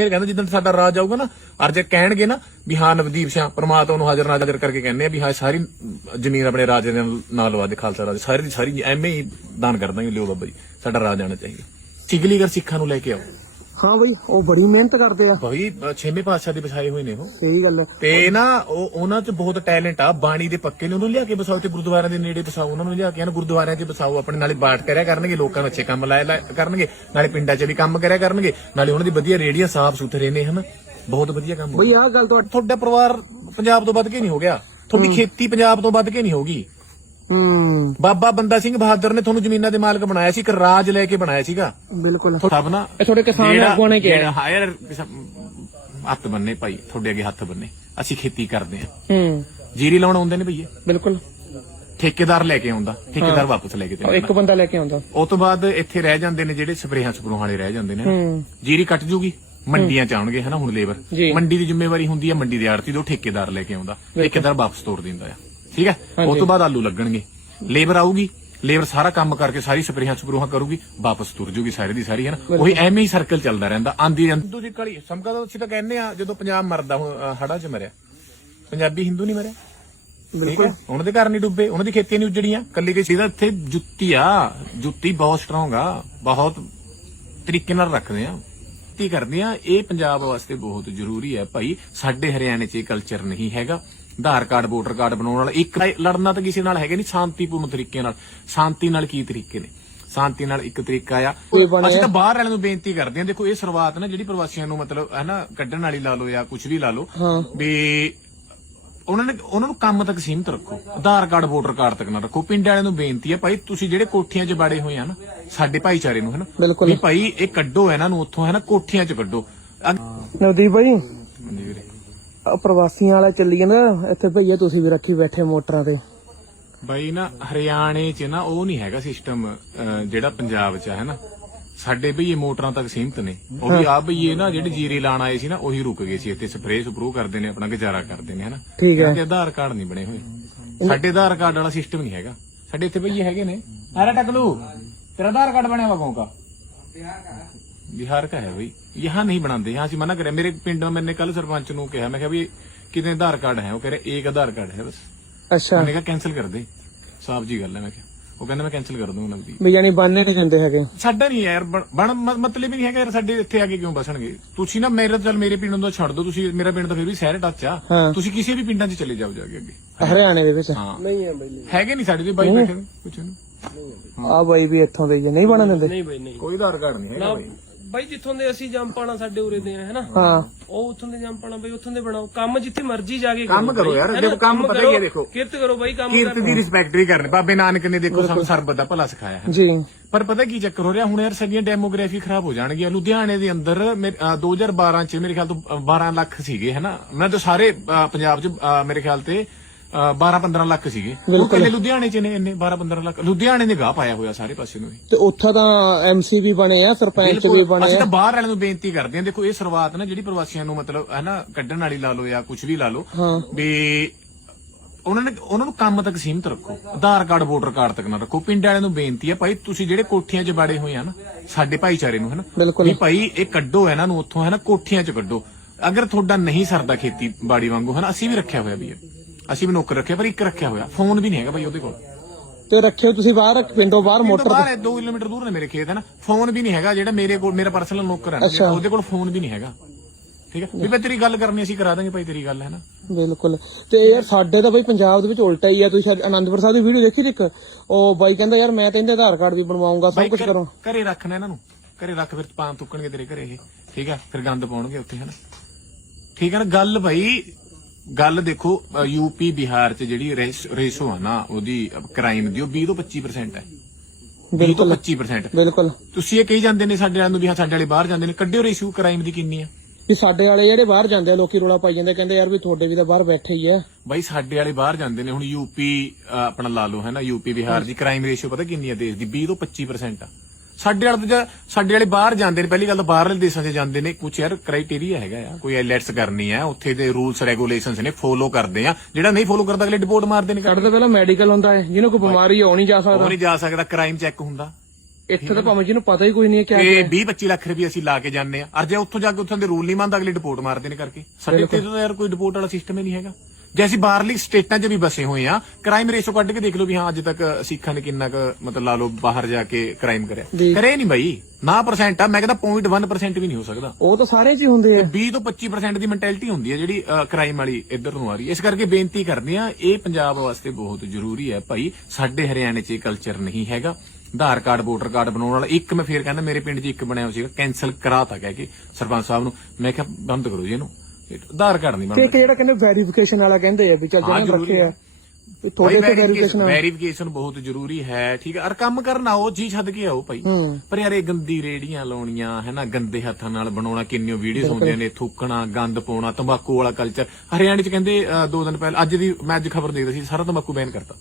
ਫਿਰ ਕਹਿੰਦਾ ਜਿੱਦਾਂ ਸਾਡਾ ਰਾਜ ਆਊਗਾ ਨਾ ਅਰ ਜੇ ਕਹਿਣਗੇ ਨਾ ਵੀ ਹਾਂ ਨਵਦੀਪ ਸਿੰਘ ਪ੍ਰਮਾਤਮਾ ਨੂੰ ਹਾਜ਼ਰ ਨਾਜ਼ਰ ਕਰਕੇ ਕਹਿੰਦੇ ਆ ਵੀ ਹਾਂ ਸਾਰੀ ਜ਼ਮੀਨ ਆਪਣੇ ਰਾਜ ਦੇ ਨਾਲ ਨਾਲ ਲਵਾ ਦੇ ਖਾਲਸਾ ਰਾਜ, ਸਾਰੀ ਦੀ ਸਾਰੀ ਐਵੇਂ ਹੀ ਦਾਨ ਕਰ ਦਾਂਗੇ ਲਿਓ ਬਾਬਾ ਜੀ, ਸਾਡਾ ਰਾਜ ਆਣਾ ਚਾਹੀਦਾ। ਸਿਗਲੀਗਰ ਸਿੱਖਾਂ ਨੂੰ ਲੈ ਕੇ ਆਓ ਹਾਂ ਬਈ ਉਹ ਬੜੀ ਮਿਹਨਤ ਕਰਦੇ ਆ। ਅ, ਛੇਵੇਂ ਪਾਤਸ਼ਾਹ ਦੇ ਵਿਛਾਏ ਹੋਏ ਨੇ ਉਹ। ਸਹੀ ਗੱਲ ਹੈ ਤੇ ਨਾ ਉਹ ਉਹਨਾਂ 'ਚ ਬਹੁਤ ਟੈਲੈਂਟ ਆ ਬਾਣੀ ਦੇ ਪੱਕੇ ਨੇ ਉਹਨੂੰ ਲਿਆ ਕੇ ਬਸਾਓ ਤੇ ਗੁਰਦੁਆਰਿਆਂ ਦੇ ਨੇੜੇ ਬਸਾਓ ਉਹਨਾਂ ਨੂੰ ਲਿਆ ਕੇ ਨਾ ਗੁਰਦੁਆਰਿਆਂ 'ਚ ਬਸਾਓ ਆਪਣੇ ਨਾਲੇ ਬਾਟ ਕਰਿਆ ਕਰਨਗੇ ਲੋਕਾਂ ਨੂੰ ਅੱਛੇ ਕੰਮ ਲਾਇਆ ਕਰਨਗੇ ਨਾਲੇ ਪਿੰਡਾਂ 'ਚ ਵੀ ਕੰਮ ਕਰਿਆ ਕਰਨਗੇ ਨਾਲੇ ਉਹਨਾਂ ਦੀ ਵਧੀਆ ਰੇੜੀਆਂ ਸਾਫ਼ ਸੁਥਰੇ ਨੇ ਹਨ? ਬਹੁਤ ਵਧੀਆ ਕੰਮ ਹੋ ਬਈ ਆਹ ਗੱਲ ਤੁਹਾਡਾ ਪਰਿਵਾਰ ਪੰਜਾਬ ਤੋਂ ਵੱਧ ਕੇ ਨਹੀਂ ਹੋ ਗਿਆ। ਤੁਹਾਡੀ ਖੇਤੀ ਪੰਜਾਬ ਤੋਂ ਵੱਧ ਕੇ ਨਹੀਂ ਹੋਗੀ। ਹੂੰ। ਬਾਬਾ ਬੰਦਾ ਸਿੰਘ ਬਹਾਦਰ ਨੇ ਤੁਹਾਨੂੰ ਜ਼ਮੀਨਾਂ ਦੇ ਮਾਲਕ ਬਣਾਇਆ ਸੀ ਇੱਕ ਰਾਜ ਲੈ ਕੇ ਬਣਾਇਆ ਸੀਗਾ। ਬਿਲਕੁਲ। ਸਭ ਨਾ ਇਹ ਤੁਹਾਡੇ ਕਿਸਾਨ ਆਗੂਆਂ ਨੇ ਕਿਹਾ। ਹਾਇਰ ਹੱਥ ਬੰਨੇ ਭਾਈ ਤੁਹਾਡੇ ਅੱਗੇ ਹੱਥ ਬੰਨੇ। ਅਸੀਂ ਖੇਤੀ ਕਰਦੇ ਹਾਂ। ਹੂੰ। ਜੀਰੀ ਲਾਉਣ ਆਉਂਦੇ ਨੇ ਭਈਏ। ਬਿਲਕੁਲ। ਠੇਕੇਦਾਰ ਲੈ ਕੇ ਆਉਂਦਾ। ਠੇਕੇਦਾਰ ਵਾਪਸ ਲੈ ਕੇ ਚਲੇ ਇੱਕ ਬੰਦਾ ਲੈ ਕੇ ਆਉਂਦਾ। ਉਹ ਤੋਂ ਬਾਅਦ ਇੱਥੇ ਰਹਿ ਜਾਂਦੇ ਨੇ ਜਿਹੜੇ ਸਪਰੇਹਾਂ ਸਪਰੂਹਾਂ ਵਾਲੇ ਰਹਿ ਜਾਂਦੇ ਨੇ ਹੂੰ। ਜੀਰੀ ਕੱਟ ਜੂਗੀ। ਮੰਡੀਆਂ ਚ ਆਉਣਗੇ ਹਨਾ ਹੁਣ ਲੇਬਰ। ਮੰਡੀ ਦੀ ਜ਼ਿੰਮੇਵਾਰੀ ਹੁੰਦੀ ਹੈ ਮੰਡੀ ਦੇ ਆੜਤੀ ਤੋਂ ਠੇਕੇਦਾਰ ਲੈ ਕੇ ਆਉਂਦਾ। ਠੇਕੇਦਾਰ ਵਾਪਸ ਤੋੜ ਦਿੰਦਾ ਆ। ਠੀਕ ਹੈ। ਉਸ ਤੋਂ ਬਾਅਦ ਆਲੂ ਲੱਗਣਗੇ। ਲੇਬਰ ਆਊਗੀ ਲੇਬਰ ਸਾਰਾ ਕੰਮ ਕਰਕੇ ਸਾਰੀ ਸਪਰੇਹਾਂ ਸਪਰੂਹਾਂ ਕਰੂਗੀ ਵਾਪਸ ਤੁਰ ਜੂਗੀ ਸਾਰੀ ਦੀ ਸਾਰੀ ਹੈ ਨਾ? ਉਹੀ ਐਵੇਂ ਹੀ ਸਰਕਲ ਚੱਲਦਾ ਰਹਿੰਦਾ ਆਂਦੀ ਜਾਂਦੀ ਹਿੰਦੂ ਦੀ ਕਲੀ ਸਮਕਾ ਤਾਂ ਅਸੀਂ ਤਾਂ ਕਹਿੰਦੇ ਆ ਜਦੋਂ ਪੰਜਾਬ ਮਰਦਾ ਹੁਣ ਹੜਾ ਚ ਮਰਿਆ। ਪੰਜਾਬੀ ਹਿੰਦੂ ਨਹੀਂ ਮਰਿਆ। ਬਿਲਕੁਲ। ਉਹਨਾਂ ਦੇ ਘਰ ਨਹੀਂ ਡੁੱਬੇ ਉਹਨਾਂ ਦੀ ਖੇਤੀਆਂ ਨਹੀਂ ਉਜੜੀਆਂ। ਕੱਲੀ ਕੇ ਚੀਜ਼ ਇੱਥੇ ਜੁੱਤੀ ਆ ਜੁੱਤੀ ਬਹੁਤ ਸਟਰੋਂਗ ਆ ਬਹੁਤ ਤਰੀਕੇ ਨਾਲ ਰੱਖਦੇ ਆ। ਕੀ ਕਰਦੇ ਆ ਇਹ ਪੰਜਾਬ ਵਾਸਤੇ ਬਹੁਤ ਜ਼ਰੂਰੀ ਹੈ ਭਾਈ ਸਾਡੇ ਹਰਿਆਣੇ 'ਚ ਇਹ ਕਲਚਰ ਨਹੀਂ ਹੈਗਾ। ਆਧਾਰ ਕਾਰਡ ਵੋਟਰ ਕਾਰਡ ਬਣਾਉਣ ਵਾਲਾ ਇੱਕ ਲੜਨਾ ਤਾਂ ਕਿਸੇ ਨਾਲ ਹੈਗਾ ਨਹੀਂ ਸ਼ਾਂਤੀਪੂਰਨ ਤਰੀਕੇ ਨਾਲ ਸ਼ਾਂਤੀ ਨਾਲ ਕੀ ਤਰੀਕੇ ਨੇ? ਸ਼ਾਂਤੀ ਨਾਲ ਇੱਕ ਤਰੀਕਾ ਆ। ਅਸੀਂ ਤਾਂ ਬਾਹਰ ਵਾਲਿਆਂ ਨੂੰ ਬੇਨਤੀ ਕਰਦੇ ਹਾਂ ਦੇਖੋ ਇਹ ਸ਼ੁਰੂਆਤ ਨਾ ਜਿਹੜੀ ਪ੍ਰਵਾਸੀਆਂ ਨੂੰ ਮਤਲਬ ਹੈ ਨਾ ਕੱਢਣ ਵਾਲੀ ਲਾ ਲਓ ਜਾਂ ਕੁਝ ਵੀ ਲਾ ਲਓ ਹਾਂ। ਵੀ ਉਹਨਾਂ ਨੇ ਉਹਨਾਂ ਨੂੰ ਕੰਮ ਤੱਕ ਸੀਮਿਤ ਰੱਖੋ। ਆਧਾਰ ਕਾਰਡ ਵੋਟਰ ਕਾਰਡ ਤੱਕ ਨਾ ਰੱਖੋ। ਪਿੰਡ ਵਾਲਿਆਂ ਨੂੰ ਬੇਨਤੀ ਹੈ ਭਾਈ ਤੁਸੀਂ ਜਿਹੜੇ ਕੋਠੀਆਂ 'ਚ ਬਾੜੇ ਹੋਏ ਆ ਨਾ ਸਾਡੇ ਭਾਈਚਾਰੇ ਨੂੰ ਹੈ ਨਾ ਵੀ ਭਾਈ ਇਹ ਕੱਢੋ ਇਹਨਾਂ ਨੂੰ ਉੱਥੋਂ ਹੈ ਨਾ ਕੋਠੀਆਂ 'ਚ ਕੱਢੋ। ਨਵਦੀਪ ਭਾਈ। ਹਾਂਜੀ ਵੀਰੇ। ਆਹ ਪ੍ਰਵਾਸੀਆਂ ਵਾਲਾ ਚੱਲੀ ਜਾਂਦਾ ਇੱਥੇ ਭਈਆ ਤੁਸੀਂ ਵੀ ਰੱਖੀ ਬੈਠੇ ਮੋਟਰਾਂ ਤੇ। ਬਾਈ ਨਾ ਹਰਿਆਣੇ 'ਚ ਨਾ ਉਹ ਨਹੀਂ ਹੈਗਾ ਸਿਸਟਮ ਜਿਹੜਾ ਪੰਜਾਬ 'ਚ ਹੈ ਨਾ? ਸਾਡੇ ਭਈਏ ਮੋਟਰਾਂ ਤੱਕ ਸੀਮਿਤ ਨੇ। ਉਹ ਵੀ ਆ ਭਈਏ ਨਾ ਜਿਹੜੇ ਜੀਰੇ ਲਾਣ ਆਏ ਸੀ ਨਾ ਉਹੀ ਰੁਕ ਗਏ ਸੀ ਇੱਥੇ ਸਪਰੇਅ ਸਪਰੂ ਕਰਦੇ ਨੇ ਆਪਣਾ ਗੁਜ਼ਾਰਾ ਕਰਦੇ ਨੇ ਹਨਾ ਠੀਕ ਹੈ। ਆਧਾਰ ਕਾਰਡ ਨਹੀਂ ਬਣੇ ਹੋਏ। ਸਾਡੇ ਆਧਾਰ ਕਾਰਡ ਵਾਲਾ ਸਿਸਟਮ ਨਹੀਂ ਹੈਗਾ। ਸਾਡੇ ਇੱਥੇ ਭਈਏ ਹੈਗੇ ਨੇ। ਅਰੇ ਟਕਲੂ ਤੇਰਾ ਆਧਾਰ ਕਾਰਡ ਬਣਿਆ ਵਾ ਕਾ ਬਿਹਾਰ का है भाई यहाँ नहीं बनाते यहाँ से मना करे मेरे पिंड में मैंने कल सरपंच ਨੂੰ ਕਿਹਾ ਮੈਂ ਕਿਹਾ ਵੀ ਕਿਤਨੇ ਆਧਾਰ ਕਾਰਡ ਹੈ ਉਹ ਕਹ ਰਿਹਾ ਇੱਕ ਆਧਾਰ ਕਾਰਡ ਹੈ ਬਸ ਅੱਛਾ मैंने कहा कैंसिल कर दे ਸਾਫ ਜੀ ਗੱਲ ਹੈ ਮੈਂ ਕਿਹਾ ਉਹ ਕਹਿੰਦਾ ਮੈਂ ਕੈਨਸਲ ਕਰ ਦੂੰਗਾ ਨਗਦੀ ਵੀ ਯਾਨੀ ਬਾਨੇ ਨਹੀਂ ਦਿੰਦੇ ਹੈਗੇ ਸਾਡਾ ਨਹੀਂ ਯਾਰ ਬਣ- ਬਣ ਮ- ਮਤਲਬ ਹੀ ਨਹੀਂ ਹੈਗਾ ਯਾਰ ਸਾਡੇ ਇੱਥੇ ਆ ਕੇ ਕਿਉਂ ਬਸਣਗੇ ਤੁਸੀਂ ਨਾ ਮੇਰੇ ਚੱਲ ਮੇਰੇ ਪਿੰਡ ਨੂੰ ਤਾਂ ਛੱਡ ਦਿਓ ਤੁਸੀਂ ਮੇਰਾ ਪਿੰਡ ਤਾਂ ਫਿਰ ਵੀ ਸ਼ਹਿਰ ਟੱਚ ਆ ਹਾਂ। ਤੁਸੀਂ ਕਿਸੇ ਵੀ ਪਿੰਡਾਂ 'ਚ ਚਲੇ ਜਾਓ ਜਾ ਕੇ ਅੱਗੇ ਹਰਿਆਣੇ ਦੇ ਵਿੱਚ ਹਾਂ ਨਹੀਂ ਹੈ ਬਈ ਹੈਗੇ ਨਹੀਂ ਸਾਡੇ ਦੇ ਬਾਈ ਬੈਠੇ ਨੇ ਕੁਛ ਨਹੀਂ ਆ ਬਾਈ ਵੀ ਇੱਥੋਂ ਦੇ ਹੀ ਆ, ਨਹੀਂ ਬਣਾ ਦਿੰਦੇ ਕੋਈ ਆਧਾਰ ਕਾਰਡ ਨਹੀਂ ਹੈਗਾ ਬਾਈ ਬਾਈ ਜਿੱਥੋਂ ਦੇ ਅਸੀਂ ਜੰਮ ਪਾਣਾ ਸਾਡੇ ਉਰੇ ਦੇ ਆ ਹੈਨਾ? ਹਾਂ। ਉਹ ਉੱਥੋਂ ਦੇ ਜੰਮ ਪਾਣਾ ਬਈ ਉੱਥੋਂ ਦੇ ਬਣਾਓ। ਕੰਮ ਜਿੱਥੇ ਮਰਜ਼ੀ ਜਾ ਕੇ ਕੰਮ ਕਰੋ ਯਾਰ ਦੇਖੋ ਕੰਮ ਪਤਾ ਹੀ ਹੈ ਦੇਖੋ। ਕਿਰਤ ਕਰੋ ਬਾਈ ਕੰਮ ਕੀਰਤ ਦੀ ਰਿਸਪੈਕਟ ਵੀ ਕਰਨੀ ਬਾਬੇ ਨਾਨਕ ਨੇ ਦੇਖੋ ਸਾਨੂੰ ਸਰਬਤ ਦਾ ਭਲਾ ਸਿਖਾਇਆ ਹੈ ਜੀ। ਪਰ ਪਤਾ ਕੀ ਚੱਕਰ ਹੋ ਰਿਹਾ ਹੁਣ ਯਾਰ ਸਾਡੀਆਂ ਡੈਮੋਗ੍ਰਾਫੀ ਖਰਾਬ ਹੋ ਜਾਣਗੀਆਂ। ਲੁਧਿਆਣੇ ਦੇ ਅੰਦਰ ਮੇਰੇ- ਅਹ 2012 ਚ ਮੇਰੇ ਖਿਆਲ ਤੋਂ ਅਹ 12 ਲੱਖ ਸੀਗੇ ਹਨਾ? ਮੈਂ ਤਾਂ ਸਾਰੇ ਪੰਜਾਬ ਚ ਮੇਰੇ ਖਿਆਲ ਤੇ 12 15 ਲੱਖ ਸੀਗੇ। ਉਹ ਕਹਿੰਦੇ ਲੁਧਿਆਣੇ ਚ ਨੇ ਇੰਨੇ 12 15 ਲੱਖ? ਲੁਧਿਆਣੇ ਨੇ ਗਾਹ ਪਾਇਆ ਹੋਇਆ ਸਾਰੇ ਪਾਸੇ ਨੂੰ ਹੀ। ਤੇ ਉੱਥੋਂ ਤਾਂ ਐਮਸੀ ਵੀ ਬਣੇ ਆ ਸਰਪੰਚ ਵੀ ਬਣੇ ਅਸੀਂ ਆ। ਤਾਂ ਬਾਹਰ ਵਾਲਿਆਂ ਨੂੰ ਬੇਨਤੀ ਕਰਦੇ ਹਾਂ। ਦੇਖੋ ਇਹ ਸ਼ੁਰੂਆਤ ਨਾ ਜਿਹੜੀ ਪ੍ਰਵਾਸੀਆਂ ਨੂੰ ਮਤਲਬ ਹੈ ਨਾ ਕੱਢਣ ਵਾਲੀ ਲਾ ਲਓ ਜਾਂ ਕੁਝ ਵੀ ਲਾ ਲਓ ਹਾਂ। ਵੀ ਉਹਨਾਂ ਨੇ ਉਹਨਾਂ ਨੂੰ ਕੰਮ ਤੱਕ ਸੀਮਿਤ ਰੱਖੋ। ਆਧਾਰ ਕਾਰਡ ਵੋਟਰ ਕਾਰਡ ਤੱਕ ਨਾ ਰੱਖੋ। ਪਿੰਡ ਵਾਲਿਆਂ ਨੂੰ ਬੇਨਤੀ ਹੈ ਭਾਈ ਤੁਸੀਂ ਜਿਹੜੇ ਕੋਠੀਆਂ 'ਚ ਬਾੜੇ ਹੋਏ ਆ ਨਾ ਸਾਡੇ ਭਾਈਚਾਰੇ ਨੂੰ ਹੈ ਨਾ ਬਿਲਕੁਲ। ਵੀ ਭਾਈ ਇਹ ਕੱਢੋ ਇਹਨਾਂ ਨੂੰ ਉੱਥੋਂ ਹੈ ਨਾ ਕੋਠੀਆਂ 'ਚ ਕੱਢੋ। ਅਗਰ ਤੁਹਾਡਾ ਨਹੀਂ ਸਰਦਾ ਖੇਤੀ ਬਾੜੀ ਵਾਂਗੂ ਹੈ ਨਾ ਅਸੀਂ ਵੀ ਰੱਖਿਆ ਹੋਇਆ ਵੀ ਹੈ ਅਸੀਂ ਵੀ ਨੌਕਰ ਰੱਖਿਆ ਪਰ ਇੱਕ ਰੱਖਿਆ ਹੋਇਆ। ਫੋਨ ਵੀ ਨਹੀਂ ਹੈਗਾ ਭਾਈ ਉਹਦੇ ਕੋਲ। ਤੇ ਰੱਖਿਓ ਤੁਸੀਂ ਬਾਹਰ ਪਿੰਡੋਂ ਬਾਹਰ ਮੋਟਰ ਬਾਹਰ ਹੈ 2 ਕਿਲੋਮੀਟਰ ਦੂਰ ਨੇ ਮੇਰੇ ਖੇਤ ਹੈ ਨਾ? ਫੋਨ ਵੀ ਨਹੀਂ ਹੈਗਾ ਜਿਹੜਾ ਮੇਰੇ ਕੋਲ ਮੇਰਾ ਪਰਸਨਲ ਨੌਕਰ ਹੈ। ਉਹਦੇ ਕੋਲ ਫੋਨ ਵੀ ਨਹੀਂ ਹੈਗਾ। ਠੀਕ ਹੈ? ਵੀ ਮੈਂ ਤੇਰੀ ਗੱਲ ਕਰਨੀ ਅਸੀਂ ਕਰਾ ਦਾਂਗੇ ਭਾਈ ਤੇਰੀ ਗੱਲ ਹੈ ਨਾ? ਬਿਲਕੁਲ। ਤੇ ਯਾਰ ਸਾਡੇ ਤਾਂ ਬਈ ਪੰਜਾਬ ਦੇ ਵਿੱਚ ਉਲਟਾ ਹੀ ਆ ਤੁਸੀਂ ਅਨੰਦਪੁਰ ਸਾਹਿਬ ਦੀ ਵੀਡੀਓ ਦੇਖੀ ਇੱਕ? ਉਹ ਬਾਈ ਕਹਿੰਦਾ ਯਾਰ ਮੈਂ ਤਾਂ ਇਹਦੇ ਆਧਾਰ ਕਾਰਡ ਵੀ ਬਣਵਾਉਂਗਾ ਸਭ ਕੁਝ ਕਰਾਂ। ਘਰੇ ਰੱਖਣਾ ਇਹਨਾਂ ਨੂੰ। ਘਰੇ ਰੱਖ ਫਿਰ ਪਾਂ ਤੁੱਕਣਗੇ ਤੇਰੇ ਘਰੇ ਇਹ। ਠੀਕ ਹੈ? ਫਿਰ ਗੰਦ ਪਾਉਣਗੇ ਉੱਥੇ ਹਨਾ ਠੀਕ ਹੈ ਨਾ? ਗੱਲ ਭਾਈ ਗੱਲ ਦੇਖੋ ਯੂਪੀ ਬਿਹਾਰ ਚ ਜਿਹੜੀ ਰੇਸ- ਆ ਨਾ ਉਹਦੀ ਕ੍ਰਾਈਮ ਦੀ ਉਹ 20 ਤੋਂ 25% ਹੈ। 20 ਤੋਂ 25% ਬਿਲਕੁਲ। ਤੁਸੀਂ ਇਹ ਕਹੀ ਜਾਂਦੇ ਨੇ ਸਾਡੇ ਵਾਲਿਆਂ ਨੂੰ ਵੀ ਸਾਡੇ ਵਾਲੇ ਬਾਹਰ ਜਾਂਦੇ ਨੇ ਕੱਢਿਓ ਰੇਸ਼ੋ ਕ੍ਰਾਈਮ ਦੀ ਕਿੰਨੀ ਆ? ਵੀ ਸਾਡੇ ਵਾਲੇ ਜਿਹੜੇ ਬਾਹਰ ਜਾਂਦੇ ਆ ਲੋਕੀ ਰੋਲਾ ਪਾਈ ਜਾਂਦੇ ਕਹਿੰਦੇ ਯਾਰ ਵੀ ਤੁਹਾਡੇ ਵੀ ਤਾਂ ਬਾਹਰ ਬੈਠੇ ਹੀ ਆ। ਬਾਈ ਸਾਡੇ ਵਾਲੇ ਬਾਹਰ ਜਾਂਦੇ ਨੇ ਹੁਣ ਯੂਪੀ ਆਪਣਾ ਲਾ ਲਓ ਹੈ ਨਾ ਯੂਪੀ ਬਿਹਾਰ ਦੀ ਕ੍ਰਾਈਮ ਰੇਸ਼ੋ ਪਤਾ ਕਿੰਨੀ ਆ ਦੇਸ਼ ਦੀ? 20 ਤੋਂ 25% ਆ। ਸਾਡੇ ਵਾਲੇ ਤਾਂ ਸਾਡੇ ਵਾਲੇ ਬਾਹਰ ਜਾਂਦੇ ਨੇ ਪਹਿਲੀ ਗੱਲ ਤਾਂ ਬਾਹਰਲੇ ਦੇਸ਼ਾਂ 'ਚ ਜਾਂਦੇ ਨੇ। ਕੁਝ ਯਾਰ ਕ੍ਰਾਈਟੇਰੀਆ ਹੈਗਾ ਆ। ਕੋਈ ਐਲੈਟਸ ਕਰਨੀ ਆ ਉੱਥੇ ਦੇ ਰੂਲਸ ਰੈਗੂਲੇਸ਼ਨਸ ਨੇ ਫੋਲੋ ਕਰਦੇ ਆ। ਜਿਹੜਾ ਨਹੀਂ ਫੋਲੋ ਕਰਦਾ ਅਗਲੇ ਡਿਪੋਰਟ ਮਾਰਦੇ ਨੇ। ਤੋਂ ਪਹਿਲਾਂ ਮੈਡੀਕਲ ਹੁੰਦਾ ਹੈ। ਜਿਹਨੂੰ ਕੋਈ ਬਿਮਾਰੀ ਉਹ ਨਹੀਂ ਜਾ ਉਹ ਸਕਦਾ ਨਹੀਂ ਜਾ ਸਕਦਾ ਕ੍ਰਾਈਮ ਚੈੱਕ ਹੁੰਦਾ। ਇੱਥੇ ਤਾਂ ਭਾਵੇਂ ਜਿਹਨੂੰ ਪਤਾ ਹੀ ਕੋਈ ਨਹੀਂ ਹੈ ਕਿਆ ਇਹ 20 25 ਲੱਖ ਰੁਪਏ ਅਸੀਂ ਲਾ ਕੇ ਜਾਂਦੇ ਆ। ਅਰ ਜੇ ਉੱਥੋਂ ਜਾ ਕੇ ਉੱਥੋਂ ਦੇ ਰੂਲ ਨਹੀਂ ਮੰਨਦਾ ਅਗਲੇ ਡਿਪੋਰਟ ਮਾਰਦੇ ਨੇ ਕਰਕੇ। ਸਾਡੇ ਇੱਥੇ ਤਾਂ ਯਾਰ ਕੋਈ ਡਿਪੋਰਟ ਵਾਲਾ ਸਿਸਟਮ ਹੀ ਨਹੀਂ ਹੈਗਾ। ਜੇ ਅਸੀਂ ਬਾਹਰਲੀ ਸਟੇਟਾਂ 'ਚ ਵੀ ਬਸੇ ਹੋਏ ਆ ਕ੍ਰਾਈਮ ਰੇਸ਼ੋ ਕੱਢ ਕੇ ਦੇਖ ਲਓ ਵੀ ਹਾਂ ਅੱਜ ਤੱਕ ਸਿੱਖਾਂ ਨੇ ਕਿੰਨਾ ਕੁ ਮਤਲਬ ਲਾ ਲਓ ਬਾਹਰ ਜਾ ਕੇ ਕ੍ਰਾਈਮ ਕਰਿਆ। ਕਰੇ ਨਹੀਂ ਬਾਈ ਨਾ ਪਰਸੈਂਟ ਆ ਮੈਂ ਕਹਿੰਦਾ 0.1% ਵੀ ਨਹੀਂ ਹੋ ਸਕਦਾ। ਉਹ ਤਾਂ ਸਾਰੇ ਚ ਹੀ ਹੁੰਦੇ ਆ। 20 ਤੋਂ 25% ਦੀ ਮੈਂਟੈਲਿਟੀ ਹੁੰਦੀ ਹੈ ਜਿਹੜੀ ਕ੍ਰਾਈਮ ਵਾਲੀ ਇੱਧਰ ਨੂੰ ਆ ਰਹੀ ਹੈ ਇਸ ਕਰਕੇ ਬੇਨਤੀ ਕਰਦੇ ਆ ਇਹ ਪੰਜਾਬ ਵਾਸਤੇ ਬਹੁਤ ਜ਼ਰੂਰੀ ਹੈ ਭਾਈ। ਸਾਡੇ ਹਰਿਆਣੇ 'ਚ ਇਹ ਕਲਚਰ ਨਹੀਂ ਹੈਗਾ। ਆਧਾਰ ਕਾਰਡ ਵੋਟਰ ਕਾਰਡ ਬਣਾਉਣ ਵਾਲਾ ਇੱਕ ਮੈਂ ਫੇਰ ਕਹਿੰਦਾ ਮੇਰੇ ਪਿੰਡ 'ਚ ਇੱਕ ਬਣਿਆ ਹੋਇਆ ਸੀਗਾ ਕੈਨਸਲ ਕਰਾਤਾ ਕਹਿ ਕੇ ਸਰਪੰਚ ਸਾਹਿਬ ਨੂੰ। ਮੈਂ ਕਿਹਾ ਬੰਦ ਕਰੋ ਜੀ ਇਹਨੂੰ। ਇਹ ਆਧਾਰ ਕਾਰਡ ਨਹੀਂ ਤੇ ਬਣਦਾ ਇੱਕ ਜਿਹੜਾ ਕਹਿੰਦੇ ਵੈਰੀਫਿਕੇਸ਼ਨ ਵਾਲਾ ਕਹਿੰਦੇ ਆ ਵੀ ਚੱਲ ਹਾਂ, ਜਿਹਨਾਂ ਜ਼ਰੂਰੀ ਰੱਖੇ ਆ। ਤੇ ਥੋੜੇ ਤੇ ਵੈਰੀਫਿਕੇਸ਼ਨ ਵੈਰੀਫਿਕੇਸ਼ਨ ਬਹੁਤ ਜ਼ਰੂਰੀ ਹੈ ਠੀਕ ਹੈ। ਔਰ ਕੰਮ ਕਰਨਾ ਉਹ ਜੀ ਛੱਡ ਕੇ ਆਓ ਭਾਈ। ਹੂੰ। ਪਰ ਯਾਰ ਇਹ ਗੰਦੀ ਰੇੜੀਆਂ ਲਾਉਣੀਆਂ ਹੈ ਨਾ ਗੰਦੇ ਹੱਥਾਂ ਨਾਲ ਬਣਾਉਣਾ ਕਿੰਨੀਆਂ ਵੀਡੀਓਜ਼ ਹੁੰਦੀਆਂ ਨੇ ਥੁੱਕਣਾ ਗੰਦ ਪਾਉਣਾ ਤੰਬਾਕੂ ਵਾਲਾ ਕਲਚਰ ਹਰਿਆਣੇ ਚ ਕਹਿੰਦੇ ਅਹ, ਦੋ ਦਿਨ ਪਹਿਲਾਂ ਅੱਜ ਦੀ ਮੈਂ ਅੱਜ ਖਬਰ ਦੇਖਦਾ ਸੀ ਸਾਰਾ ਤੰਬਾਕੂ ਬੈਨ ਕਰਤਾ।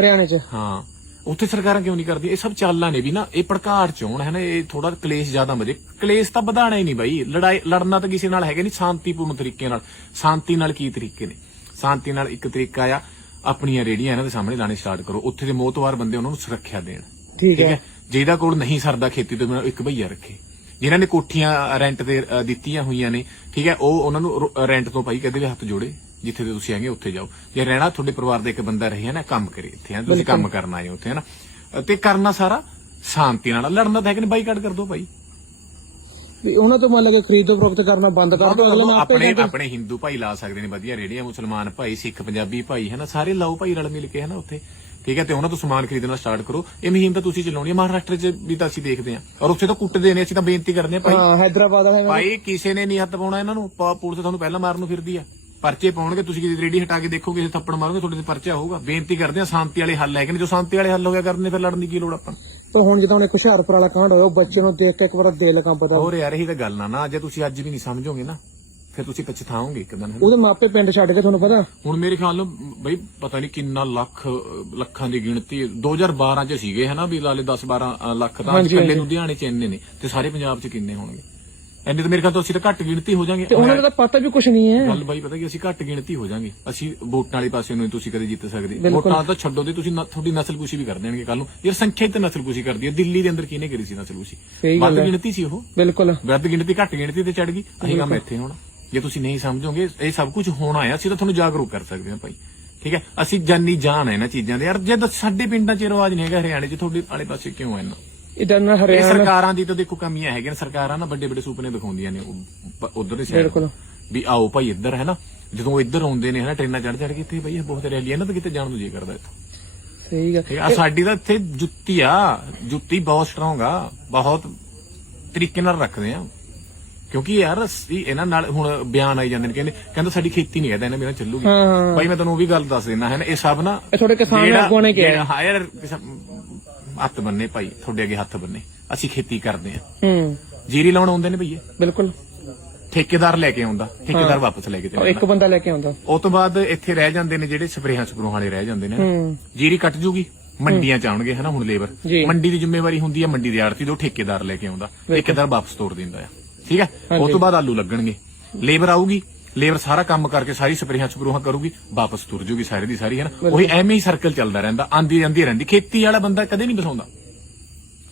ਹਰਿਆਣੇ ਚ? ਹਾਂ। ਉੱਥੇ ਸਰਕਾਰਾਂ ਕਿਉਂ ਨਹੀਂ ਕਰਦੀਆਂ? ਇਹ ਸਭ ਚਾਲਾਂ ਨੇ ਵੀ ਨਾ ਇਹ ਭੜਕਾੜ ਚੋਣ ਹੈ ਨਾ? ਇਹ ਥੋੜਾ ਕਲੇਸ਼ ਜ਼ਿਆਦਾ ਵਧੇ ਕਲੇਸ਼ ਤਾਂ ਵਧਾਣਾ ਹੀ ਨਹੀਂ ਬਾਈ। ਲੜਾਈ ਲੜਨਾ ਤਾਂ ਕਿਸੇ ਨਾਲ ਹੈਗਾ ਨਹੀਂ ਸ਼ਾਂਤੀਪੂਰਨ ਤਰੀਕੇ ਨਾਲ। ਸ਼ਾਂਤੀ ਨਾਲ ਕੀ ਤਰੀਕੇ ਨੇ? ਸ਼ਾਂਤੀ ਨਾਲ ਇੱਕ ਤਰੀਕਾ ਆ ਆਪਣੀਆਂ ਰੇੜੀਆਂ ਇਹਨਾਂ ਦੇ ਸਾਹਮਣੇ ਲਾਣੇ ਸਟਾਰਟ ਕਰੋ। ਉੱਥੇ ਦੇ ਮੋਤਵਾਰ ਬੰਦੇ ਉਹਨਾਂ ਨੂੰ ਸੁਰੱਖਿਆ ਦੇਣ। ਠੀਕ ਹੈ? ਜਿਹਦਾ ਕੋਲ ਨਹੀਂ ਸਰਦਾ ਖੇਤੀ ਤੋਂ ਬਿਨਾਂ ਇੱਕ ਭਈਆ ਰੱਖੇ। ਜਿਨ੍ਹਾਂ ਨੇ ਕੋਠੀਆਂ ਰੈਂਟ ਤੇ ਦਿੱਤੀਆਂ ਹੋਈਆਂ ਨੇ ਠੀਕ ਹੈ? ਉਹ ਉਹਨਾਂ ਨੂੰ ਰੈਂਟ ਤੋਂ ਭਾਈ ਕਦੇ ਵੀ ਹੱਥ ਜੋੜੇ। ਜਿੱਥੇ ਤੇ ਤੁਸੀਂ ਆਗੇ ਉੱਥੇ ਜਾਓ। ਜੇ ਰਹਿਣਾ ਤੁਹਾਡੇ ਪਰਿਵਾਰ ਦਾ ਇੱਕ ਬੰਦਾ ਰਹੇ ਨਾ ਕੰਮ ਕਰੇ। ਇੱਥੇ ਹੈ ਤੁਸੀਂ ਕੰਮ ਕਰਨ ਆਏ ਹੋ ਉੱਥੇ ਹੈ ਨਾ? ਤੇ ਕਰਨਾ ਸਾਰਾ ਸ਼ਾਂਤੀ ਨਾਲ। ਲੜਨਾ ਤਾਂ ਹੈ ਕਿ ਨਹੀਂ? ਬਾਈਕਾਟ ਕਰ ਦੋ ਭਾਈ। ਵੀ ਉਹਨਾਂ ਤੋਂ ਮੰਨ ਕਿ ਖਰੀਦੋ ਫਰੋਖਤ ਕਰਨਾ ਬੰਦ ਕਰ ਦੋ ਅਗਲੇ ਆਪਣੇ ਆਪਣੇ ਹਿੰਦੂ ਭਾਈ ਲਾ ਸਕਦੇ ਨੇ ਵਧੀਆ ਰੇੜੀਆਂ ਮੁਸਲਮਾਨ ਭਾਈ ਸਿੱਖ ਪੰਜਾਬੀ ਭਾਈ ਹੈ ਨਾ? ਸਾਰੇ ਲਾਓ ਭਾਈ ਰਲ ਮਿਲ ਕੇ ਹੈ ਨਾ ਉੱਥੇ। ਠੀਕ ਹੈ ਤੇ ਉਹਨਾਂ ਤੋਂ ਸਮਾਨ ਖਰੀਦਣਾ ਸਟਾਰਟ ਕਰੋ। ਇਹ ਮੁਹਿੰਮ ਤਾਂ ਤੁਸੀਂ ਚਲਾਉਣੀ ਹੈ ਮਹਾਰਾਸ਼ਟਰ 'ਚ ਵੀ ਤਾਂ ਅਸੀਂ ਦੇਖਦੇ ਹਾਂ। ਔਰ ਉੱਥੇ ਤਾਂ ਕੁੱਟਦੇ ਨੇ ਅਸੀਂ ਤਾਂ ਬੇਨਤੀ ਕਰਦੇ ਹਾਂ ਭਾਈ। ਹਾਂ ਹੈਦਰਾਬਾਦ ਵਾਲੇ ਭਾਈ ਕਿਸੇ ਨੇ ਨਹੀਂ ਹੱਥ ਪਾਉਣਾ ਇਹਨਾਂ ਨੂੰ। ਪੁਲਿਸ ਤੁਹਾਨੂੰ ਪਹਿਲਾਂ ਮਾਰਨ ਨੂੰ ਫਿਰਦੀ ਆ। ਪਰਚੇ ਪਾਉਣਗੇ ਤੁਸੀਂ ਕਿਸੇ ਰੇੜੀ ਹਟਾ ਕੇ ਦੇਖੋਗੇ ਕਿਸੇ ਥੱਪੜ ਮਾਰੋਗੇ ਤੁਹਾਡੇ ਤੇ ਪਰਚਾ ਹੋਊਗਾ। ਬੇਨਤੀ ਕਰਦੇ ਆ ਸ਼ਾਂਤੀ ਵਾਲੇ ਹੱਲ ਹੈਗੇ ਨੇ। ਜੋ ਸ਼ਾਂਤੀ ਵਾਲੇ ਹੱਲ ਹੋ ਗਿਆ ਕਰਨੇ ਫਿਰ ਲੜਨ ਦੀ ਕੀ ਲੋੜ ਆਪਾਂ? ਤਾਂ ਹੁਣ ਜਦੋਂ ਉਹਨੇ ਹੁਸ਼ਿਆਰਪੁਰ ਵਾਲਾ ਕਾਂਡ ਹੋਇਆ ਉਹ ਬੱਚੇ ਨੂੰ ਦੇਖ ਕੇ ਇੱਕ ਵਾਰ ਦਿਲ ਕੰਬਦਾ ਹੋਰ ਯਾਰ ਇਹੀ ਤਾਂ ਗੱਲ ਨਾ ਨਾ। ਜੇ ਤੁਸੀਂ ਅੱਜ ਵੀ ਨਹੀਂ ਸਮਝੋਗੇ ਨਾ ਫਿਰ ਤੁਸੀਂ ਪਛਤਾਓਗੇ ਇੱਕ ਦਿਨ ਉਹਦੇ ਮਾਪੇ ਪਿੰਡ ਛੱਡ ਕੇ ਤੁਹਾਨੂੰ ਪਤਾ? ਹੁਣ ਮੇਰੇ ਖਿਆਲ ਨਾਲ ਬਈ ਪਤਾ ਨਹੀਂ ਕਿੰਨਾ ਲੱਖ ਲੱਖਾਂ ਦੀ ਗਿਣਤੀ 2012 ਚ ਸੀਗੇ ਹਨਾ ਵੀ ਲਾਲੇ 10 12 ਲੱਖ ਤਾਂ ਅੱਜ। ਲੁਧਿਆਣੇ ਚ ਇੰਨੇ ਨੇ ਤੇ ਸਾਰੇ ਪੰਜਾਬ ਚ ਕਿੰਨੇ ਹੋਣਗੇ? ਇੰਨੇ ਤਾਂ ਮੇਰੇ ਖਿਆਲ ਤੋਂ ਅਸੀਂ ਤਾਂ ਘੱਟ ਗਿਣਤੀ ਹੋ ਜਾਾਂਗੇ ਤੇ ਉਹਨਾਂ ਦਾ ਤਾਂ ਪਤਾ ਵੀ ਕੁਝ ਨਹੀਂ ਹੈ। ਗੱਲ ਬਾਈ ਪਤਾ ਕਿ ਅਸੀਂ ਘੱਟ ਗਿਣਤੀ ਹੋ ਜਾਾਂਗੇ ਅਸੀਂ ਵੋਟਾਂ ਵਾਲੇ ਪਾਸੇ ਨੂੰ ਹੀ ਤੁਸੀਂ ਕਦੇ ਜਿੱਤ ਸਕਦੇ। ਬਿਲਕੁਲ। ਵੋਟਾਂ ਤਾਂ ਛੱਡੋ ਤੇ ਤੁਸੀਂ ਨ- ਤੁਹਾਡੀ ਨਸਲਕੁਸ਼ੀ ਵੀ ਕਰ ਦੇਣਗੇ ਕੱਲ ਨੂੰ। ਯਾਰ ਸੰਖਿਆ ਤੇ ਨਸਲਕੁਸ਼ੀ ਕਰਦੀ ਹੈ। ਦਿੱਲੀ ਦੇ ਅੰਦਰ ਕਿਹਨੇ ਕਰੀ ਸੀ ਨਸਲਕੁਸ਼ੀ? ਸਹੀ ਗੱਲ ਵੱਧ ਹੈ। ਗਿਣਤੀ ਸੀ ਉਹ। ਬਿਲਕੁਲ। ਵੱਧ ਗਿਣਤੀ ਘੱਟ ਗਿਣਤੀ ਤੇ ਚੜ ਗਈ। ਅਸੀਂ ਕੰਮ ਇੱਥੇ ਹੋਣਾ। ਜੇ ਤੁਸੀਂ ਨਹੀਂ ਸਮਝੋਗੇ ਇਹ ਸਭ ਕੁਝ ਹੋਣਾ ਆ ਅਸੀਂ ਤਾਂ ਤੁਹਾਨੂੰ ਜਾਗਰੂਕ ਕਰ ਸਕਦੇ ਹਾਂ ਭਾਈ। ਠੀਕ ਹੈ? ਅਸੀਂ ਜਾਨੀ ਜਾਣ ਹੈ ਇਹਨਾਂ ਚੀਜ਼ਾਂ ਦੇ। ਯਾਰ ਜੇ ਸਾਡੇ ਪਿੰਡਾਂ 'ਚ ਰਿਵਾਜ ਨਹੀਂ ਹੈਗਾ ਹਰਿਆਣੇ 'ਚ ਤੁਹਾਡੇ ਆਲੇ ਪਾਸੇ ਕਿਉਂ ਹੈ ਇੰਨਾ? ਇਦਾਂ ਨਾ ਇਹ ਹਰਿਆਣਾ ਸਰਕਾਰਾਂ ਦੀ ਤਾਂ ਦੇਖੋ ਕਮੀਆਂ ਹੈਗੀਆਂ ਨੇ ਸਰਕਾਰਾਂ ਨਾ ਵੱਡੇ ਵੱਡੇ ਸੁਪਨੇ ਦਿਖਾਉਂਦੀਆਂ ਨੇ ਉਧਰ ਦੇ ਸਾਈਡ ਬਿਲਕੁਲ। ਵੀ ਆਓ ਭਾਈ ਇੱਧਰ ਹੈ ਨਾ? ਜਦੋਂ ਉਹ ਇੱਧਰ ਆਉਂਦੇ ਨੇ ਹਨਾ ਟ੍ਰੇਨਾਂ ਚੜ ਚੜ ਕੇ ਇੱਥੇ ਬਈ ਇਹ ਬਹੁਤ ਰੈਲੀ ਹੈ ਨਾ ਤਾਂ ਕਿਤੇ ਜਾਣ ਨੂੰ ਜੀ ਕਰਦਾ ਇੱਥੇ। ਸਹੀ ਗੱਲ। ਆ ਸਾਡੀ ਤਾਂ ਇੱਥੇ ਜੁੱਤੀ ਆ ਜੁੱਤੀ ਬਹੁਤ ਸਟਰੋਂਗ ਆ ਬਹੁਤ ਤਰੀਕੇ ਨਾਲ ਰੱਖਦੇ ਆ। ਕਿਉਂਕਿ ਯਾਰ ਅਸੀਂ ਇਹਨਾਂ ਨਾਲ ਹੁਣ ਬਿਆਨ ਆਈ ਜਾਂਦੇ ਨੇ ਕਹਿੰਦੇ ਕਹਿੰਦਾ ਸਾਡੀ ਖੇਤੀ ਨਹੀਂ ਹੈ ਤਾਂ ਇਹਨਾਂ ਬਿਨਾਂ ਚੱਲੂਗੀ। ਹਾਂ ਹਾਂ। ਭਾਈ ਮੈਂ ਤੁਹਾਨੂੰ ਉਹ ਵੀ ਗੱਲ ਦੱਸ ਦਿੰਦਾ ਹੈ ਨਾ ਇਹ ਸਭ ਨਾ ਇਹ ਤੁਹਾਡੇ ਕਿਸਾਨ ਜਿਹੜਾ- ਆਗੂਆਂ ਨੇ ਕਿਹਾ। ਜਿਹੜਾ- ਹਾਂ ਯਾਰ ਕਿਸਾ- ਹੱਥ ਬੰਨੇ ਭਾਈ ਤੁਹਾਡੇ ਅੱਗੇ ਹੱਥ ਬੰਨੇ। ਅਸੀਂ ਖੇਤੀ ਕਰਦੇ ਆ ਹੂੰ। ਜੀਰੀ ਲਾਉਣ ਆਉਂਦੇ ਨੇ ਭਈਏ? ਬਿਲਕੁਲ। ਠੇਕੇਦਾਰ ਲੈ ਕੇ ਆਉਂਦਾ। ਠੇਕੇਦਾਰ ਵਾਪਸ ਲੈ ਕੇ ਚਲੇ ਇੱਕ ਬੰਦਾ ਲੈ ਕੇ ਆਉਂਦਾ। ਉਹ ਤੋਂ ਬਾਅਦ ਇੱਥੇ ਰਹਿ ਜਾਂਦੇ ਨੇ ਜਿਹੜੇ ਸਪਰੇਹਾਂ ਸਪਰੂਹਾਂ ਵਾਲੇ ਰਹਿ ਜਾਂਦੇ ਨੇ ਜੀਰੀ ਕੱਟ ਜੂਗੀ। ਮੰਡੀਆਂ ਚ ਆਉਣਗੇ ਹਨਾ ਹੁਣ ਲੇਬਰ। ਮੰਡੀ ਦੀ ਜ਼ਿੰਮੇਵਾਰੀ ਹੁੰਦੀ ਹੈ ਮੰਡੀ ਦੇ ਆੜਤੀ ਤੋਂ ਠੇਕੇਦਾਰ ਲੈ ਕੇ ਆਉਂਦਾ। ਠੇਕੇਦਾਰ ਵਾਪਸ ਤੋੜ ਦਿੰਦਾ ਆ। ਠੀਕ ਹੈ ਹਾਂਜੀ। ਉਸ ਤੋਂ ਬਾਅਦ ਆਲੂ ਲੱਗਣਗੇ। ਲੇਬਰ ਆਊਗੀ। ਲੇਬਰ ਸਾਰਾ ਕੰਮ ਕਰਕੇ ਸਾਰੀ ਸਪਰੇਹਾਂ ਸਪਰੂਹਾਂ ਕਰੂਗੀ ਵਾਪਸ ਤੁਰ ਜੂਗੀ ਸਾਰੇ ਦੀ ਸਾਰੀ ਹੈ ਨਾ ਉਹੀ ਐਵੇਂ ਹੀ ਸਰਕਲ ਚੱਲਦਾ ਰਹਿੰਦਾ ਆਂਦੀ ਜਾਂਦੀ ਰਹਿੰਦੀ। ਖੇਤੀ ਵਾਲਾ ਬੰਦਾ ਕਦੇ ਨਹੀਂ ਬਸਾਉਂਦਾ।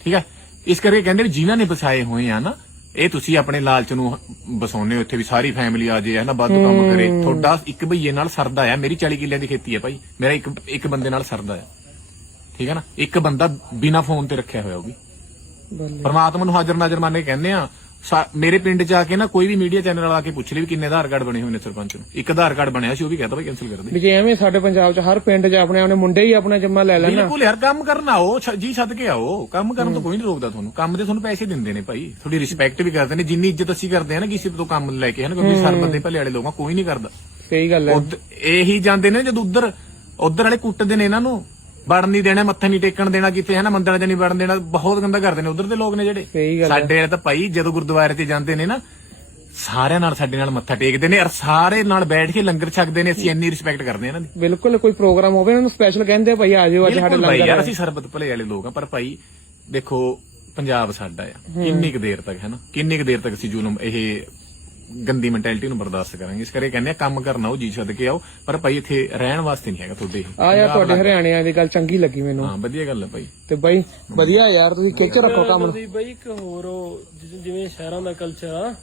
ਠੀਕ ਹੈ ਇਸ ਕਰਕੇ ਕਹਿੰਦੇ ਵੀ ਜਿਨ੍ਹਾਂ ਨੇ ਬਸਾਏ ਹੋਏ ਆ ਨਾ ਇਹ ਤੁਸੀਂ ਆਪਣੇ ਲਾਲਚ ਨੂੰ ਬਸਾਉਨੇ ਹੋ ਇੱਥੇ ਵੀ ਸਾਰੀ ਫੈਮਿਲੀ ਆ ਜੇ ਹੈ ਨਾ ਵੱਧ ਕੰਮ ਕਰੇ। ਤੁਹਾਡਾ ਇੱਕ ਭਈਏ ਨਾਲ ਸਰਦਾ ਆ ਮੇਰੀ 40 ਕਿੱਲਿਆਂ ਦੀ ਖੇਤੀ ਹੈ ਭਾਈ। ਮੇਰਾ ਇੱਕ ਇੱਕ ਬੰਦੇ ਨਾਲ ਸਰਦਾ ਆ। ਠੀਕ ਹੈ ਨਾ? ਇੱਕ ਬੰਦਾ ਬਿਨਾ ਫੋਨ ਤੇ ਰੱਖਿਆ ਹੋਇਆ ਉਹ ਵੀ। ਪਰਮਾਤਮਾ ਨੂੰ ਹਾਜ਼ਰ ਨਾਜ਼ਰ ਮੰਨ ਕੇ ਕਹਿੰਦੇ ਆ ਮੇਰੇ ਪਿੰਡ ਚ ਆ ਕੇ ਨਾ ਕੋਈ ਵੀ ਮੀਡੀਆ ਚੈਨਲ ਵਾਲਾ ਆ ਕੇ ਪੁੱਛ ਲੈ ਵੀ ਕਿੰਨੇ ਆਧਾਰ ਕਾਰਡ ਬਣੇ ਹੋਏ ਨੇ ਸਰਪੰਚ ਨੂੰ। ਇੱਕ ਆਧਾਰ ਕਾਰਡ ਬਣਿਆ ਸੀ ਉਹ ਵੀ ਕਹਿੰਦਾ ਭਾਈ ਕੈਨਸਲ ਕਰ ਦੇ। ਵੀ ਜੇ ਐਵੇਂ ਸਾਡੇ ਪੰਜਾਬ 'ਚ ਹਰ ਪਿੰਡ 'ਚ ਆਪਣੇ ਆਪਣੇ ਮੁੰਡੇ ਹੀ ਆਪਣਾ ਜੰਮਾ ਲੈ ਲੈਣ। ਬਿਲਕੁਲ ਯਾਰ ਕੰਮ ਕਰਨਾ ਆਓ ਛ- ਜੀ ਛੱਡ ਕੇ ਆਓ। ਕੰਮ ਕਰਨ ਤੋਂ ਕੋਈ ਨਹੀਂ ਰੋਕਦਾ ਤੁਹਾਨੂੰ। ਕੰਮ ਦੇ ਤੁਹਾਨੂੰ ਪੈਸੇ ਦਿੰਦੇ ਨੇ ਭਾਈ। ਤੁਹਾਡੀ ਰਿਸਪੈਕਟ ਵੀ ਕਰਦੇ ਨੇ ਜਿੰਨੀ ਇੱਜ਼ਤ ਅਸੀਂ ਕਰਦੇ ਆ ਨਾ ਕਿਸੇ ਤੋਂ ਕੰਮ ਲੈ ਕੇ ਹੈ ਨਾ ਕਿਉਂਕਿ ਸਰਬਤ ਦੇ ਭਲੇ ਵਾਲੇ ਲੋਕਾਂ ਕੋਈ ਨਹੀਂ ਕਰਦਾ। ਸਹੀ ਗੱਲ ਹੈ। ਉਧ- ਇਹੀ ਜਾਂਦੇ ਨੇ ਜਦ ਉਧਰ ਉਧਰ ਵਾਲੇ ਕੁੱਟਦੇ ਨੇ ਇਹਨਾਂ ਨੂੰ। ਵੜਨ ਨਹੀਂ ਦੇਣਾ ਮੱਥਾ ਨਹੀਂ ਟੇਕਣ ਦੇਣਾ ਕਿਤੇ ਹੈ ਨਾ ਮੰਦਰਾਂ 'ਚ ਨਹੀਂ ਵੜਨ ਦੇਣਾ ਬਹੁਤ ਗੰਦਾ ਕਰਦੇ ਨੇ ਉਧਰ ਦੇ ਲੋਕ ਨੇ ਜਿਹੜੇ। ਗੱਲ ਹੈ। ਸਾਡੇ ਵਾਲੇ ਤਾਂ ਭਾਈ ਜਦੋਂ ਗੁਰਦੁਆਰੇ ਤੇ ਜਾਂਦੇ ਨੇ ਨਾ ਸਾਰਿਆਂ ਨਾਲ ਸਾਡੇ ਨਾਲ ਮੱਥਾ ਟੇਕਦੇ ਨੇ ਔਰ ਸਾਰੇ ਨਾਲ ਬੈਠ ਕੇ ਲੰਗਰ ਛਕਦੇ ਨੇ ਅਸੀਂ ਇੰਨੀ ਰਿਸਪੈਕਟ ਕਰਦੇ ਆ ਇਹਨਾਂ ਦੀ। ਬਿਲਕੁਲ ਕੋਈ ਪ੍ਰੋਗਰਾਮ ਹੋਵੇ ਉਹਨਾਂ ਨੂੰ ਸਪੈਸ਼ਲ ਕਹਿੰਦੇ ਆ ਭਾਈ ਆ ਜਾਓ ਅੱਜ ਸਾਡੇ ਬਿਲਕੁਲ ਭਾਈ ਲੰਗਰ ਯਾਰ ਹੈ। ਅਸੀਂ ਸਰਬਤ ਭਲੇ ਵਾਲੇ ਲੋਕ ਆ ਪਰ ਭਾਈ ਦੇਖੋ ਪੰਜਾਬ ਸਾਡਾ ਆ ਕਿੰਨੀ ਕੁ ਦੇਰ ਤੱਕ ਹੈ ਨਾ? ਕਿੰਨੀ ਕੁ ਦੇਰ ਤੱਕ ਅਸੀਂ ਜ਼ੁਲਮ ਇਹ ਗੰਦੀ ਮੈਂਟੈਲਿਟੀ ਨੂੰ ਬਰਦਾਸ਼ਤ ਕਰਾਂਗੇ। ਇਸ ਕਰਕੇ ਕਹਿੰਦੇ ਆ ਕੰਮ ਕਰਨਾ ਉਹ ਜੀ ਛੱਡ ਕੇ ਆਓ ਪਰ ਭਾਈ ਇੱਥੇ ਰਹਿਣ ਵਾਸਤੇ ਨਹੀਂ ਹੈਗਾ ਤੁਹਾਡੇ। ਆ ਯਾਰ ਤੁਹਾਡੇ ਹਰਿਆਣਿਆਂ ਦੀ ਗੱਲ ਚੰਗੀ ਲੱਗੀ ਮੈਨੂੰ। ਹਾਂ ਵਧੀਆ ਗੱਲ ਹੈ ਭਾਈ। ਤੇ ਬਾਈ ਵਧੀਆ ਯਾਰ ਤੁਸੀਂ ਖਿੱਚ ਰੱਖੋ ਕੰਮ ਨੂੰ। ਤੁਸੀਂ ਬਈ ਇੱਕ ਹੋਰ ਉਹ ਜਿ- ਜਿਵੇਂ ਸ਼ਹਿਰਾਂ ਦਾ ਕਲਚਰ ਆ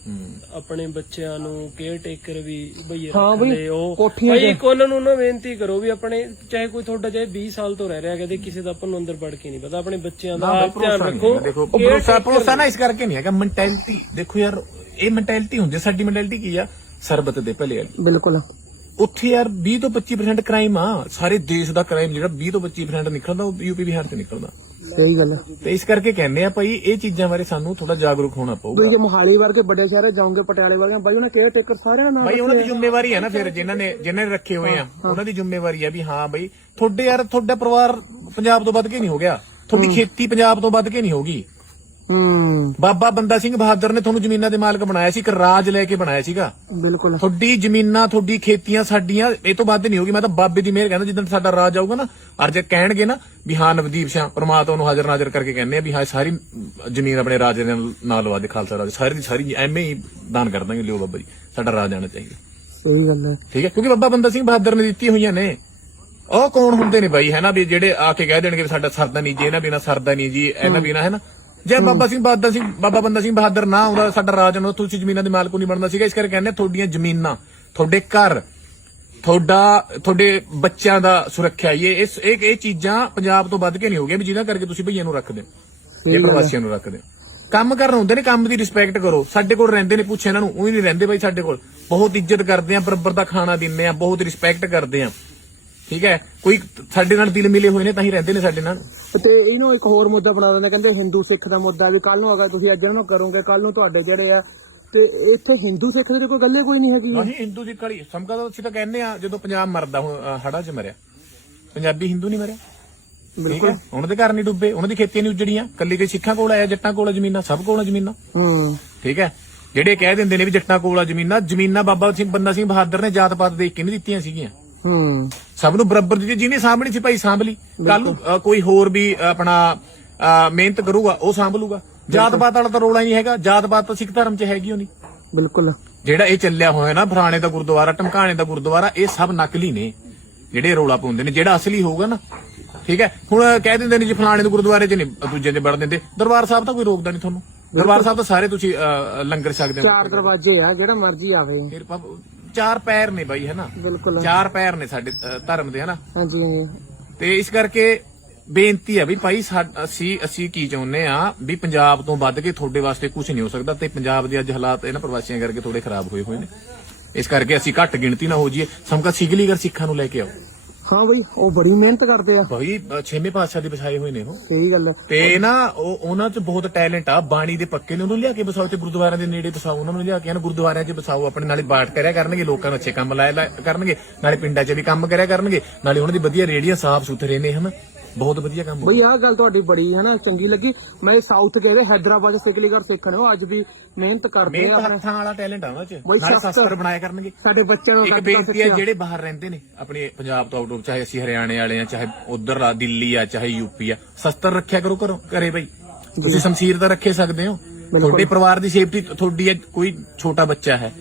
ਆਪਣੇ ਬੱਚਿਆਂ ਨੂੰ ਕੇਅਰ ਟੇਕਰ ਵੀ ਬਈ ਹਾਂ ਬਈ, ਰੱਖਦੇ ਉਹ। ਕੋਠੀਆਂ ਬਈ ਇੱਕ ਉਹਨਾਂ ਨੂੰ ਨਾ ਬੇਨਤੀ ਕਰੋ ਵੀ ਆਪਣੇ ਚਾਹੇ ਕੋਈ ਤੁਹਾਡਾ ਚਾਹੇ 20 ਸਾਲ ਤੋਂ ਰਹਿ ਰਿਹਾ ਕਦੇ ਕਿਸੇ ਦਾ ਆਪਾਂ ਨੂੰ ਅੰਦਰ ਵੜ ਕੇ ਨਹੀਂ ਪਤਾ ਆਪਣੇ ਬੱਚਿਆਂ ਦਾ ਆਪ ਧਿਆਨ ਰੱਖੋ। ਦੇਖੋ ਉਹ ਭਰੋਸਾ ਭਰੋਸਾ ਨਾ ਇਸ ਕਰਕੇ ਨਹੀਂ ਹੈਗਾ ਮੈਂਟੈਲਿਟੀ ਦੇਖੋ ਯਾਰ ਇਹ ਮੈਂਟੈਲਿਟੀ ਹੁੰਦੀ ਹੈ, ਸਾਡੀ ਮੈਂਟੈਲਿਟੀ ਕੀ ਆ? ਸਰਬਤ ਦੇ ਭਲੇ ਵਾਲੀ। ਬਿਲਕੁਲ। ਉੱਥੇ ਯਾਰ 20 ਤੋਂ 25% ਕ੍ਰਾਈਮ ਆ। ਸਾਰੇ ਦੇਸ਼ ਦਾ ਕ੍ਰਾਈਮ ਜਿਹੜਾ 20 ਤੋਂ 25% ਨਿਕਲਦਾ ਉਹ ਯੂਪੀ ਬਿਹਾਰ ਤੇ ਨਿਕਲਦਾ। ਸਹੀ ਗੱਲ ਹੈ ਤੇ ਇਸ ਕਰਕੇ ਕਹਿੰਦੇ ਆ ਭਾਈ ਇਹ ਚੀਜ਼ਾਂ ਬਾਰੇ ਸਾਨੂੰ ਥੋੜਾ ਜਾਗਰੂਕ ਹੋਣਾ ਪਊਗਾ। ਜੇ ਮੋਹਾਲੀ ਵਰਗੇ ਵੱਡੇ ਸ਼ਹਿਰ ਜਾਓਗੇ ਪਟਿਆਲੇ ਵਰਗੇ ਬਾਈ ਉਹਨਾਂ ਕੇਅਰ ਟੇਕਰ ਸਾਰਿਆਂ ਨਾਲ ਭਾਈ ਉਹਨਾਂ ਦੀ ਜ਼ਿੰਮੇਵਾਰੀ ਹੈ ਨਾ ਫਿਰ ਜਿਨ੍ਹਾਂ ਨੇ ਜਿਨ੍ਹਾਂ ਨੇ ਰੱਖੇ ਹੋਏ ਆ। ਉਹਨਾਂ ਦੀ ਜ਼ਿੰਮੇਵਾਰੀ ਹੈ ਵੀ ਹਾਂ ਭਾਈ ਤੁਹਾਡੇ ਯਾਰ ਤੁਹਾਡਾ ਪਰਿਵਾਰ ਪੰਜਾਬ ਤੋਂ ਵੱਧ ਕੇ ਨਹੀਂ ਹੋ ਗਿਆ। ਤੁਹਾਡੀ ਖੇਤੀ ਪੰਜਾਬ ਤੋਂ ਵੱਧ ਕੇ ਨਹੀਂ ਹੋਗੀ। ਹੂੰ। ਬਾਬਾ ਬੰਦਾ ਸਿੰਘ ਬਹਾਦਰ ਨੇ ਤੁਹਾਨੂੰ ਜ਼ਮੀਨਾਂ ਦੇ ਮਾਲਕ ਬਣਾਇਆ ਸੀ ਇੱਕ ਰਾਜ ਲੈ ਕੇ ਬਣਾਇਆ ਸੀਗਾ। ਬਿਲਕੁਲ। ਤੁਹਾਡੀ ਜ਼ਮੀਨਾਂ ਤੁਹਾਡੀ ਖੇਤੀਆਂ ਸਾਡੀਆਂ ਇਹ ਤੋਂ ਵੱਧ ਨਹੀਂ ਹੋਗੀ। ਮੈਂ ਤਾਂ ਬਾਬੇ ਦੀ ਮਿਹਰ ਕਹਿੰਦਾ ਜਿੱਦਣ ਸਾਡਾ ਰਾਜ ਆਊਗਾ ਨਾ ਅਰਜ ਕਹਿਣਗੇ ਨਾ ਵੀ ਹਾਂ ਨਵਦੀਪ ਸਿੰਘ ਪ੍ਰਮਾਤਮਾ ਨੂੰ ਹਾਜ਼ਰ ਨਾਜ਼ਰ ਕਰਕੇ ਕਹਿੰਦੇ ਆ ਵੀ ਹਾਂ ਸਾਰੀ ਜ਼ਮੀਨ ਆਪਣੇ ਰਾਜ ਦੇ ਨਾਲ ਲਵਾ ਦੇ ਖਾਲਸਾ ਰਾਜ। ਸਾਰੀ ਦੀ ਸਾਰੀ ਐਵੇਂ ਹੀ ਦਾਨ ਕਰ ਦਾਂਗੇ ਲਿਓ ਬਾਬਾ ਜੀ। ਸਾਡਾ ਰਾਜ ਆਣਾ ਚਾਹੀਦਾ। ਸਹੀ ਗੱਲ ਹੈ। ਠੀਕ ਹੈ? ਕਿਉਂਕਿ ਬਾਬਾ ਬੰਦਾ ਸਿੰਘ ਬਹਾਦਰ ਨੇ ਦਿੱਤੀ ਹੋਈਆਂ ਨੇ। ਉਹ ਕੌਣ ਹੁੰਦੇ ਨੇ ਬਾਈ? ਹੈ ਨਾ ਵੀ ਜਿਹੜੇ ਆ ਕੇ ਕਹਿ ਦੇਣਗੇ ਸਾਡਾ ਸਰਦਾ ਨਹੀਂ ਜੀ ਇਹਨਾਂ ਬਿਨਾ ਸਰਦਾ ਨਹੀਂ ਜੀ ਇਹਨਾਂ ਬਿਨਾ ਹੈ ਨਾ? ਜੇ ਬਾਬਾ ਸਿੰਘ ਬਹਾਦਰ ਸਿੰਘ ਬਾਬਾ ਬੰਦਾ ਸਿੰਘ ਬਹਾਦਰ ਨਾ ਆਉਂਦਾ ਸਾਡਾ ਰਾਜ ਨਾ ਤੁਸੀਂ ਜ਼ਮੀਨਾਂ ਦੇ ਮਾਲਕ ਨਹੀਂ ਬਣਦਾ ਸੀਗਾ। ਇਸ ਕਰਕੇ ਕਹਿੰਦੇ ਤੁਹਾਡੀਆਂ ਜ਼ਮੀਨਾਂ ਤੁਹਾਡੇ ਘਰ ਤੁਹਾਡਾ ਤੁਹਾਡੇ ਬੱਚਿਆਂ ਦਾ ਸੁਰੱਖਿਆ। ਇਹ ਇਸ ਇਹ ਇਹ ਚੀਜ਼ਾਂ ਪੰਜਾਬ ਤੋਂ ਵੱਧ ਕੇ ਨਹੀਂ ਹੋ ਗਈਆਂ ਵੀ ਜਿਹਨਾਂ ਕਰਕੇ ਤੁਸੀਂ ਭਈਆਂ ਨੂੰ ਰੱਖਦੇ ਹੋ। ਇਹ ਪ੍ਰਵਾਸੀਆਂ ਨੂੰ ਰੱਖਦੇ ਹੋ। ਕੰਮ ਕਰਨ ਹੁੰਦੇ ਨੇ ਕੰਮ ਦੀ ਰਿਸਪੈਕਟ ਕਰੋ। ਸਾਡੇ ਕੋਲ ਰਹਿੰਦੇ ਨੇ ਪੁੱਛ ਇਹਨਾਂ ਨੂੰ ਉਹੀ ਨਹੀਂ ਰਹਿੰਦੇ ਬਾਈ ਸਾਡੇ ਕੋਲ। ਬਹੁਤ ਇੱਜ਼ਤ ਕਰਦੇ ਆ ਬਰਾਬਰ ਦਾ ਖਾਣਾ ਦਿੰਦੇ ਆ ਬਹੁਤ ਰਿਸਪੈਕਟ ਕਰਦੇ ਆ। ਠੀਕ ਹੈ? ਕੋਈ ਸਾਡੇ ਨਾਲ ਦਿਲ ਮਿਲੇ ਹੋਏ ਨੇ ਤਾਂ ਹੀ ਰਹਿੰਦੇ ਨੇ ਸਾਡੇ ਨਾਲ। ਤੇ ਇਹਨੂੰ ਇੱਕ ਹੋਰ ਮੁੱਦਾ ਬਣਾ ਦਿੰਦੇ ਕਹਿੰਦੇ ਹਿੰਦੂ ਸਿੱਖ ਦਾ ਮੁੱਦਾ ਵੀ। ਕੱਲ ਨੂੰ ਅਗਰ ਤੁਸੀਂ ਅੱਗੇ ਨੂੰ ਕਰੋਗੇ ਕੱਲ ਨੂੰ ਤੁਹਾਡੇ ਜਿਹੜੇ ਆ ਤੇ ਇੱਥੇ ਹਿੰਦੂ ਸਿੱਖ ਦੀ ਕੋਈ ਗੱਲ ਕੋਈ ਨਹੀਂ ਹੈਗੀ। ਨਹੀਂ ਹਿੰਦੂ ਦੀ ਕਲੀ ਸਮਕਾ ਤਾਂ ਅਸੀਂ ਤਾਂ ਕਹਿੰਦੇ ਆ ਜਦੋਂ ਪੰਜਾਬ ਮਰਦਾ ਹੁਣ ਹੜਾ 'ਚ ਮਰਿਆ। ਪੰਜਾਬੀ ਹਿੰਦੂ ਨਹੀਂ ਮਰਿਆ। ਹੈ? ਉਹਨਾਂ ਦੇ ਘਰ ਨਹੀਂ ਡੁੱਬੇ ਉਹਨਾਂ ਦੀ ਖੇਤੀਆਂ ਨਹੀਂ ਉਜੜੀਆਂ। ਕੱਲੀ ਕੇ ਸਿੱਖਾਂ ਕੋਲ ਆਇਆ ਜੱਟਾਂ ਕੋਲ ਜ਼ਮੀਨਾਂ ਸਭ ਕੋਲ ਜ਼ਮੀਨਾਂ। ਹੂੰ। ਠੀਕ ਹੈ? ਜਿਹੜੇ ਕਹਿ ਦਿੰਦੇ ਨੇ ਵੀ ਜੱਟਾਂ ਕੋਲ ਆ ਜ਼ਮੀਨਾਂ ਜ਼ਮੀਨਾਂ ਬਾਬਾ ਸਿੰਘ ਬੰਦਾ ਸਿੰਘ ਬਹਾਦਰ ਨੇ ਜਾਤ ਪਾਤ ਦੇਖ ਕੇ ਨਹੀਂ ਦਿੱਤੀਆਂ ਸੀਗੀਆਂ। ਹੂੰ। ਸਭ ਨੂੰ ਬਰਾਬਰ ਦਿੱਤੀ ਜਿਹਨੇ ਸਾਂਭਣੀ ਸੀ ਭਾਈ ਸਾਂਭ ਲਈ। ਕੱਲ ਨੂੰ ਅ, ਕੋਈ ਹੋਰ ਵੀ ਆਪਣਾ ਅ, ਮਿਹਨਤ ਕਰੂਗਾ ਉਹ ਸਾਂਭ ਲੂਗਾ। ਜਾਤ ਪਾਤ ਵਾਲਾ ਤਾਂ ਰੋਲਾ ਹੀ ਨਹੀਂ ਹੈਗਾ ਜਾਤ ਪਾਤ ਤਾਂ ਸਿੱਖ ਧਰਮ 'ਚ ਹੈਗੀ ਓ ਨਹੀਂ ਬਿਲਕੁਲ। ਜਿਹੜਾ ਇਹ ਚੱਲਿਆ ਹੋਇਆ ਨਾ ਫਰਾਣੇ ਦਾ ਗੁਰਦੁਆਰਾ ਟਮਕਾਣੇ ਦਾ ਗੁਰਦੁਆਰਾ ਇਹ ਸਭ ਨਕਲੀ ਨੇ ਜਿਹੜੇ ਰੋਲਾ ਪਾਉਂਦੇ ਨੇ। ਜਿਹੜਾ ਅਸਲੀ ਹੋਊਗਾ ਨਾ ਠੀਕ ਹੈ? ਹੁਣ ਕਹਿ ਦਿੰਦੇ ਨੇ ਜੀ ਫਲਾਣੇ ਦੇ ਗੁਰਦੁਆਰੇ 'ਚ ਨਹੀਂ ਦੂਜੇ 'ਚ ਵੜ ਦਿੰਦੇ। ਦਰਬਾਰ ਸਾਹਿਬ ਤਾਂ ਕੋਈ ਰੋਕਦਾ ਨਹੀਂ ਤੁਹਾਨੂੰ। ਦਰਬਾਰ ਸਾਹਿਬ ਤਾਂ ਸਾਰੇ ਤੁਸੀਂ ਅ, ਲੰਗਰ ਛਕਦੇ ਹੋ। ਚਾਰ ਦਰਵਾਜ਼ੇ ਆ ਜਿਹੜਾ ਮਰਜ਼ੀ ਆਵੇ। ਫਿਰ ਪਾ- ਚਾਰ ਪੈਰ ਨੇ ਬਾਈ ਹੈ ਨਾ ਬਿਲਕੁਲ। ਚਾਰ ਪੈਰ ਨੇ ਸਾਡੇ ਅ, ਧਰਮ ਦੇ ਹਨਾ? ਹਾਂਜੀ। ਤੇ ਇਸ ਕਰਕੇ ਬੇਨਤੀ ਹੈ ਵੀ ਭਾਈ ਸਾ- ਅਸੀਂ ਅਸੀਂ ਕੀ ਚਾਹੁੰਦੇ ਆ ਵੀ ਪੰਜਾਬ ਤੋਂ ਵੱਧ ਕੇ ਤੁਹਾਡੇ ਵਾਸਤੇ ਕੁਝ ਨਹੀਂ ਹੋ ਸਕਦਾ ਤੇ ਪੰਜਾਬ ਦੇ ਅੱਜ ਹਾਲਾਤ ਇਹਨਾਂ ਪ੍ਰਵਾਸੀਆਂ ਕਰਕੇ ਥੋੜੇ ਖਰਾਬ ਹੋਏ ਹੋਏ ਨੇ। ਇਸ ਕਰਕੇ ਅਸੀਂ ਘੱਟ ਗਿਣਤੀ ਨਾ ਹੋ ਜਾਈਏ। ਸਮਕਾ ਸਿਗਲੀਗਰ ਸਿੱਖਾਂ ਨੂੰ ਲੈ ਕੇ ਆਓ। ਹਾਂ ਬਈ ਉਹ ਬੜੀ ਮਿਹਨਤ ਕਰਦੇ ਆ। ਭਾਈ ਅ, ਛੇਵੇਂ ਪਾਤਸ਼ਾਹ ਦੇ ਵਸਾਏ ਹੋਏ ਨੇ ਉਹ। ਸਹੀ ਗੱਲ ਤੇ ਨਾ ਉਹ ਉਹਨਾਂ 'ਚ ਬਹੁਤ ਟੈਲੈਂਟ ਆ। ਬਾਣੀ ਦੇ ਪੱਕੇ ਨੇ ਉਹਨੂੰ ਲਿਆ ਕੇ ਬਸਾਓ ਤੇ ਗੁਰਦੁਆਰਿਆਂ ਦੇ ਨੇੜੇ ਬਸਾਓ ਉਹਨਾਂ ਨੂੰ ਲਿਆ ਕੇ ਇਹਨਾਂ ਗੁਰਦੁਆਰਿਆਂ 'ਚ ਬਸਾਓ ਆਪਣੇ ਨਾਲੇ ਬਾਟ ਕਰਿਆ ਕਰਨਗੇ ਲੋਕਾਂ ਨੂੰ ਅੱਛੇ ਕੰਮ ਲਾਇਆ ਲਾ- ਕਰਨਗੇ। ਨਾਲੇ ਪਿੰਡਾਂ 'ਚ ਵੀ ਕੰਮ ਕਰਿਆ ਕਰਨਗੇ। ਨਾਲੇ ਉਹਨਾਂ ਦੀ ਵਧੀਆ ਰੇੜੀਆਂ ਸਾਫ਼ ਸੁਥਰੇ ਨੇ ਹਨ। ਬਹੁਤ ਵਧੀਆ ਕੰਮ ਬਈ ਆਹ ਗੱਲ ਤੁਹਾਡੀ ਬੜੀ ਹੈ ਨਾ ਚੰਗੀ ਲੱਗੀ। ਮੈਂ ਸਾਊਥ ਗਏ ਵੇ ਹੈਦਰਾਬਾਦ ਸਿਕਲੀਗਰ ਸਿੱਖਣ ਉਹ ਅੱਜ ਵੀ ਮਿਹਨਤ ਕਰਦੇ ਆ ਮਿਹਨਤ ਹੱਥਾਂ ਵਾਲਾ ਟੈਲੈਂਟ ਆ ਉਹਨਾਂ 'ਚ। ਬਈ ਨਾਲੇ ਸ਼ਸਤਰ ਸ਼ਸਤਰ ਬਣਾਇਆ ਕਰਨਗੇ। ਸਾਡੇ ਬੱਚਿਆਂ ਨੂੰ ਇੱਕ ਕੱਢ ਬੇਨਤੀ ਹੈ ਜਿਹੜੇ ਬਾਹਰ ਰਹਿੰਦੇ ਨੇ ਆਪਣੇ ਪੰਜਾਬ ਤੋਂ ਆਊਟ ਆਫ ਚਾਹੇ ਅਸੀਂ ਹਰਿਆਣੇ ਵਾਲੇ ਆ ਚਾਹੇ ਉਧਰ ਦਿੱਲੀ ਆ ਚਾਹੇ ਯੂਪੀ ਆ ਸ਼ਸਤਰ ਰੱਖਿਆ ਕਰੋ ਘਰੋਂ ਘਰੇ ਬਈ। ਤੁਸੀਂ ਸ਼ਮਸ਼ੀਰ ਤਾਂ ਰੱਖੇ ਸਕਦੇ ਹੋ। ਤੁਹਾਡੇ ਪਰਿਵਾਰ ਦੀ ਸੇਫਟੀ ਤੁਹਾਡੀ ਹੈ ਕੋਈ ਛੋਟਾ ਬੱਚਾ ਹੈ।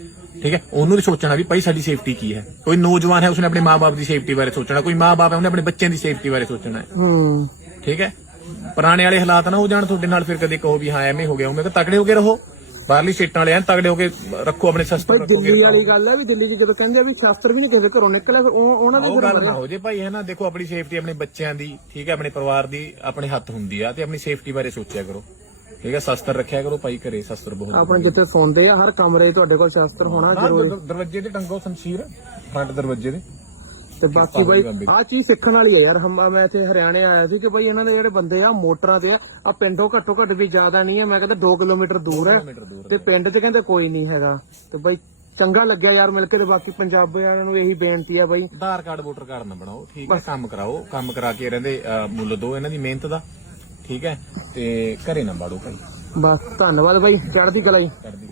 ਠੀਕ ਹੈ? ਉਹਨੂੰ ਵੀ ਸੋਚਣਾ ਵੀ ਭਾਈ ਸਾਡੀ ਸੇਫਟੀ ਕੀ ਹੈ? ਕੋਈ ਨੌਜਵਾਨ ਹੈ ਉਸਨੇ ਆਪਣੇ ਮਾਪੇ ਦੀ ਸੇਫਟੀ ਬਾਰੇ ਸੋਚਣਾ। ਕੋਈ ਮਾਪੇ ਹੈ ਉਹਨੇ ਆਪਣੇ ਬੱਚਿਆਂ ਦੀ ਸੇਫਟੀ ਬਾਰੇ ਸੋਚਣਾ ਹੈ। ਹੂੰ। ਠੀਕ ਹੈ? ਪੁਰਾਣੇ ਵਾਲੇ ਹਾਲਾਤ ਨਾ ਹੋ ਜਾਣ ਤੁਹਾਡੇ ਨਾਲ ਫਿਰ ਕਦੇ ਕਹੋ ਵੀ ਹਾਂ ਐਵੇਂ ਹੋ ਗਿਆ। ਉਹ ਮੈਂ ਕਿਹਾ ਤਕੜੇ ਹੋ ਕੇ ਰਹੋ। ਬਾਹਰਲੀ ਸਟੇਟਾਂ ਵਾਲੇ ਐ ਤਗੜੇ ਹੋ ਕੇ ਰੱਖੋ ਆਪਣੇ ਸ਼ਸਤਰ ਰੱਖੋ ਦਿੱਲੀ ਵਾਲੀ ਗੱਲ ਹੈ ਵੀ ਦਿੱਲੀ ਚ ਜਦੋਂ ਕਹਿੰਦੇ ਆ ਵੀ ਸ਼ਾਸਤਰ ਵੀ ਨਹੀਂ ਕਿਸੇ ਘਰੋਂ ਨਿਕਲਿਆ ਫਿਰ ਉਹ- ਉਹਨਾਂ ਦੇ ਉਹ ਫਿਰ ਗੱਲ ਨਾ ਹੋ ਜੇ ਭਾਈ ਹੈ ਨਾ? ਦੇਖੋ ਆਪਣੀ ਸੇਫਟੀ ਆਪਣੇ ਬੱਚਿਆਂ ਦੀ ਠੀਕ ਹੈ? ਆਪਣੇ ਪਰਿਵਾਰ ਦੀ ਆਪਣੇ ਹੱਥ ਹੁੰਦੀ ਆ ਤੇ ਆਪਣੀ ਸੇਫਟੀ ਬਾਰੇ ਸੋਚਿਆ ਕਰੋ। ਠੀਕ ਹੈ ਸ਼ਸਤਰ ਰੱਖਿਆ ਕਰੋ ਭਾਈ ਘਰੇ ਸ਼ਸਤਰ ਬਹੁਤ ਆਪਣੇ ਜਿੱਥੇ ਸੌਂਦੇ ਆ ਹਰ ਕਮਰੇ 'ਚ ਤੁਹਾਡੇ ਕੋਲ ਸ਼ਾਸਤਰ ਹੋਣਾ ਹਾਂ, ਜ਼ਰੂਰੀ। ਜਦੋਂ ਦਰਵਾਜ਼ੇ ਤੇ ਟੰਗੋ ਸ਼ਮਸ਼ੀਰ ਫਰੰਟ ਦਰਵਾਜ਼ੇ ਦੇ ਤੇ ਬਾਕੀ ਬਈ ਆਹ ਚੀਜ਼ ਸਿੱਖਣ ਵਾਲੀ ਹੈ ਯਾਰ ਹਮ ਮੈਂ ਇੱਥੇ ਹਰਿਆਣੇ ਆਇਆ ਸੀ ਕਿ ਬਈ ਇਹਨਾਂ ਦੇ ਜਿਹੜੇ ਬੰਦੇ ਆ ਮੋਟਰਾਂ ਤੇ ਆ ਪਿੰਡੋਂ ਘੱਟੋ ਘੱਟ ਵੀ ਜ਼ਿਆਦਾ ਨਹੀਂ ਹੈ ਮੈਂ ਕਹਿੰਦਾ 2 ਕਿਲੋਮੀਟਰ ਦੂਰ ਹੈ ਤੇ ਪਿੰਡ 'ਚ ਕਹਿੰਦੇ ਕੋਈ ਨਹੀਂ ਹੈਗਾ। ਤੇ ਬਈ ਚੰਗਾ ਲੱਗਿਆ ਯਾਰ ਮਿਲ ਕੇ ਤੇ ਬਾਕੀ ਪੰਜਾਬੀਆਂ ਨੂੰ ਇਹੀ ਬੇਨਤੀ ਆ ਬਈ। ਆਧਾਰ ਕਾਰਡ ਵੋਟਰ ਕਾਰਡ ਨਾ ਬਣਾਓ ਠੀਕ ਹੈ ਕੰਮ ਕਰਾਓ ਕੰਮ ਕਰਾ ਕੇ ਰਹਿੰਦੇ ਮੁੱਲ ਦੋ ਇਹਨਾਂ ਦੀ ਮਿਹਨਤ ਦਾ। ਠੀਕ ਹੈ? ਤੇ ਘਰੇ ਨਾ ਬਾੜੋ ਭਾਈ। ਬਸ ਧੰਨਵਾਦ ਬਈ ਚੜ੍ਹਦੀ ਕਲਾ ਜੀ। ਕਰਦੀ